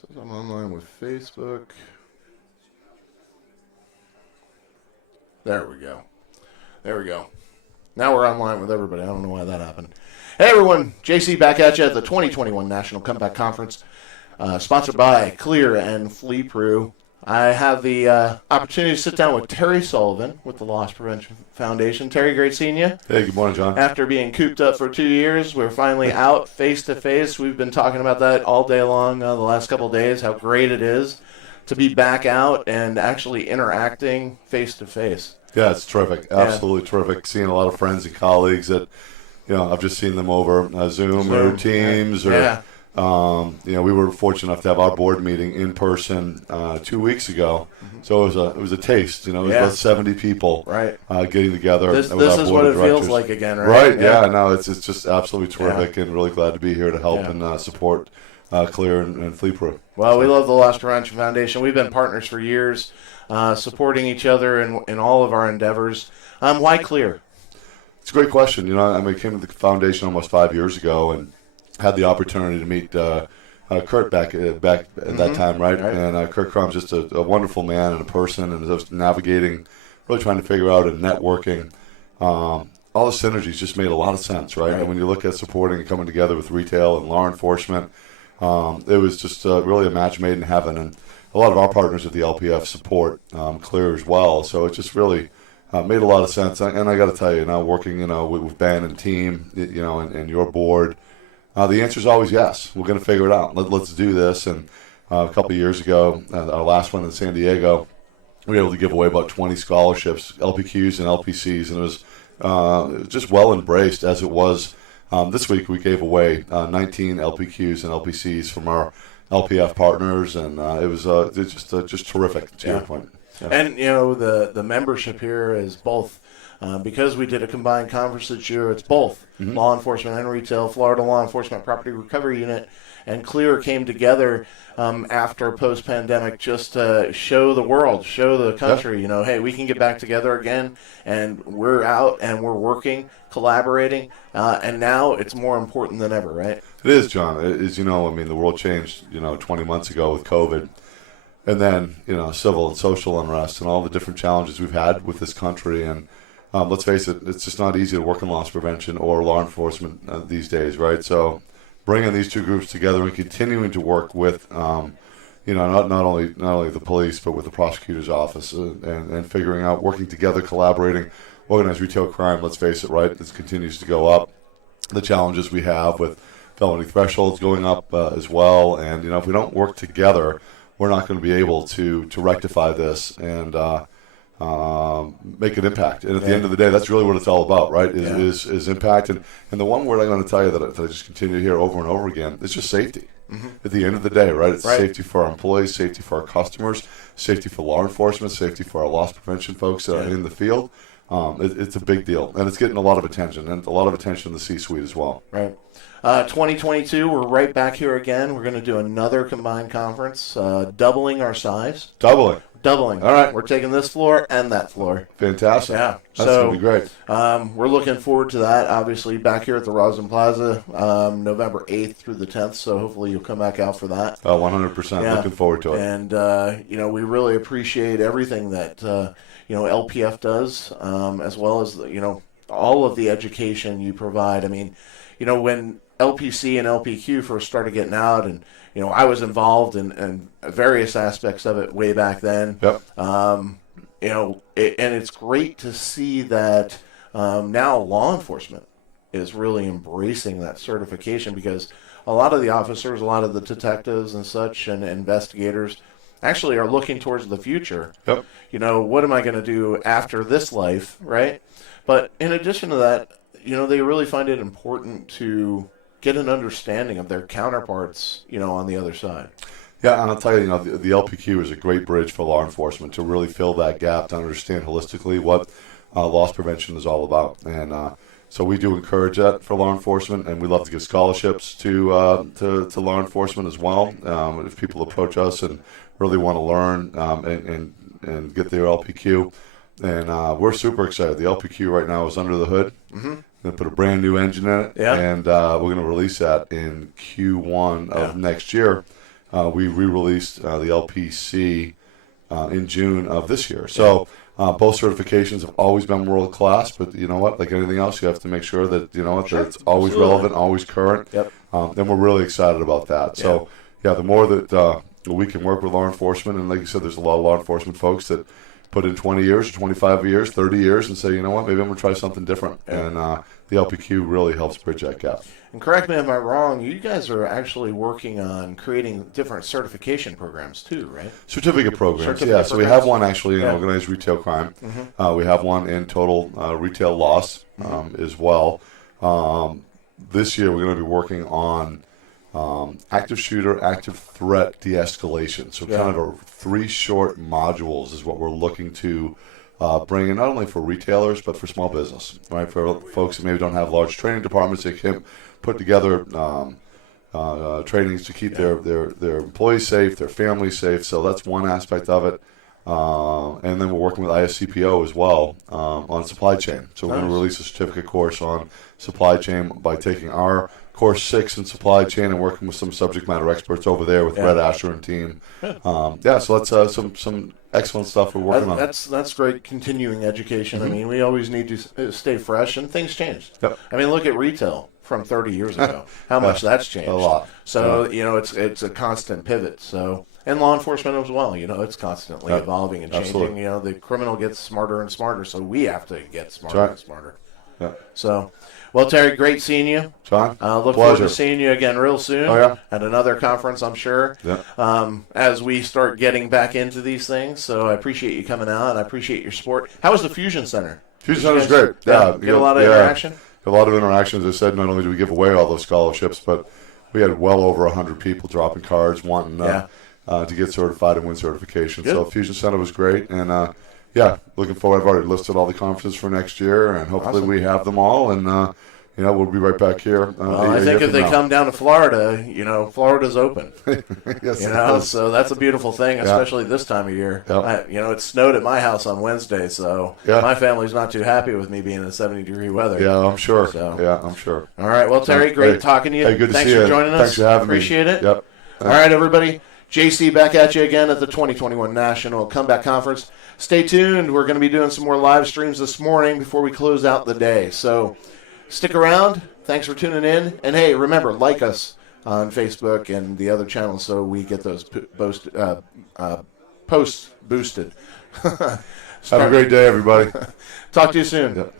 Says I'm online with Facebook. There we go. There we go. Now we're online with everybody. I don't know why that happened. Hey, everyone. JC back at you at the 2021 National Comeback Conference, sponsored by Clear and FLEPRU. I have the opportunity to sit down with Terry Sullivan with the Loss Prevention Foundation. Terry, great seeing you. Hey, good morning, John. After being cooped up for 2 years, we're finally out face-to-face. We've been talking about that all day long the last couple of days, how great it is to be back out and actually interacting face-to-face. Yeah, it's terrific. Absolutely terrific. Seeing a lot of friends and colleagues that, I've just seen them over Zoom or Teams or, we were fortunate enough to have our board meeting in person 2 weeks ago. Mm-hmm. So it was a taste. It was about 70 people getting together. This is what it feels like again, right? Right. Yeah. No, it's just absolutely terrific, and really glad to be here to help and support Clear and FLEPRU. Well, we love the Loss Prevention Foundation. We've been partners for years, supporting each other in all of our endeavors. Why Clear? It's a great question. I came to the foundation almost 5 years ago and had the opportunity to meet Kurt back at that time, right? And Kurt Crum's just a wonderful man and a person, and just navigating, really trying to figure out and networking. All the synergies just made a lot of sense, right? And when you look at supporting and coming together with retail and law enforcement, it was just really a match made in heaven. And a lot of our partners at the LPF support Clear as well. So it just really made a lot of sense. And I got to tell you, now working with Ben and team, and your board, the answer is always yes. We're going to figure it out. Let's do this. And a couple of years ago, our last one in San Diego, we were able to give away about 20 scholarships, LPQs and LPCs, and it was just well embraced as it was. This week we gave away 19 LPQs and LPCs from our LPF partners, and it was just terrific, to your point. Yeah. And, the membership here is both. Because we did a combined conference this year, it's both law enforcement and retail. Florida Law Enforcement Property Recovery Unit and Clear came together after post-pandemic just to show the world, show the country, hey, we can get back together again, and we're out and we're working, collaborating, and now it's more important than ever, right? It is, John. The world changed, 20 months ago with COVID. And then, civil and social unrest and all the different challenges we've had with this country. And let's face it, it's just not easy to work in loss prevention or law enforcement these days, right? So bringing these two groups together and continuing to work with, not only the police, but with the prosecutor's office and figuring out, working together, collaborating, organized retail crime, let's face it, right? This continues to go up. The challenges we have with felony thresholds going up as well. And, if we don't work together, we're not going to be able to rectify this and make an impact. And at the end of the day, that's really what it's all about, right? Is impact. And the one word I'm going to tell you that I just continue to hear over and over again is just safety. Mm-hmm. At the end of the day, right? It's safety for our employees, safety for our customers, safety for law enforcement, safety for our loss prevention folks in the field. It's a big deal, and it's getting a lot of attention, and a lot of attention in the C-suite as well. Right. 2022, we're right back here again. We're going to do another combined conference, doubling our size. Doubling. All right. We're taking this floor and that floor. Fantastic. Yeah. That's going to be great. We're looking forward to that, obviously, back here at the Roslyn Plaza, November 8th through the 10th, so hopefully you'll come back out for that. 100%. Yeah. Looking forward to it. And, we really appreciate everything that, LPF does, as well as, all of the education you provide. I mean, when LPC and LPQ first started getting out, and I was involved in various aspects of it way back then. Yep. And it's great to see that now law enforcement is really embracing that certification, because a lot of the officers, a lot of the detectives and such, and investigators actually are looking towards the future. Yep. What am I going to do after this life, right? But in addition to that, they really find it important to get an understanding of their counterparts, on the other side. Yeah, and I'll tell you, the LPQ is a great bridge for law enforcement to really fill that gap, to understand holistically what loss prevention is all about. And so we do encourage that for law enforcement, and we love to give scholarships to law enforcement as well. If people approach us and really want to learn and get their LPQ, and we're super excited. The LPQ right now is under the hood. Mm-hmm. Going to put a brand new engine in it, and we're going to release that in Q1 of next year. we re-released the LPC in June of this year. So both certifications have always been world class, but you know what? Like anything else, you have to make sure that that it's always relevant, always current. Yep. And we're really excited about that. Yeah. So the more that we can work with law enforcement, and like you said, there's a lot of law enforcement folks that put in 20 years, 25 years, 30 years, and say, you know what, maybe I'm going to try something different. Yeah. And the LPQ really helps bridge that gap. And correct me if I'm wrong, you guys are actually working on creating different certification programs too, right? Certificate programs, yeah. So we have one actually in organized retail crime. Mm-hmm. We have one in total retail loss as well. This year we're going to be working on active shooter, active threat de-escalation. So kind of 3 short modules is what we're looking to bring in, not only for retailers but for small business, right? For folks who maybe don't have large training departments, they can put together trainings to keep their employees safe, their families safe. So that's one aspect of it. And then we're working with ISCPO as well on supply chain. So we're going to release a certificate course on supply chain by taking our course 6 in supply chain and working with some subject matter experts over there with Brett Asher and team. So that's some excellent stuff we're working on. That's great continuing education. Mm-hmm. I mean, we always need to stay fresh, and things changed. Yep. I mean, look at retail from 30 years ago. How much that's changed. A lot. So, it's a constant pivot. So, and law enforcement as well, it's constantly evolving and changing. Absolutely. The criminal gets smarter and smarter, so we have to get smarter and smarter. Yeah. So, well, Terry, great seeing you. John, look forward to seeing you again real soon. Oh, yeah. At another conference, I'm sure. Yeah. As we start getting back into these things. So I appreciate you coming out, and I appreciate your support. How was the Fusion Center? Fusion Center is great. Yeah. Get a lot of interaction? A lot of interactions. As I said, not only do we give away all those scholarships, but we had well over 100 people dropping cards wanting to get certified and win certification. Good. So Fusion Center was great. And, looking forward. I've already listed all the conferences for next year, and hopefully we have them all. And, we'll be right back here. I think if they come down to Florida, Florida's open. Yes, so that's a beautiful thing, especially this time of year. Yep. It snowed at my house on Wednesday, so my family's not too happy with me being in 70-degree weather. Yeah, I'm sure. So. Yeah, I'm sure. All right. Well, Terry, great talking to you. Hey, good to Thanks see for you. joining us. Thanks for having Appreciate me. it. Yep. All right, everybody. JC back at you again at the 2021 National Comeback Conference. Stay tuned. We're going to be doing some more live streams this morning before we close out the day. So stick around. Thanks for tuning in. And, hey, remember, like us on Facebook and the other channels so we get those posts boosted. Have a great day, everybody. Talk to you soon. Yep.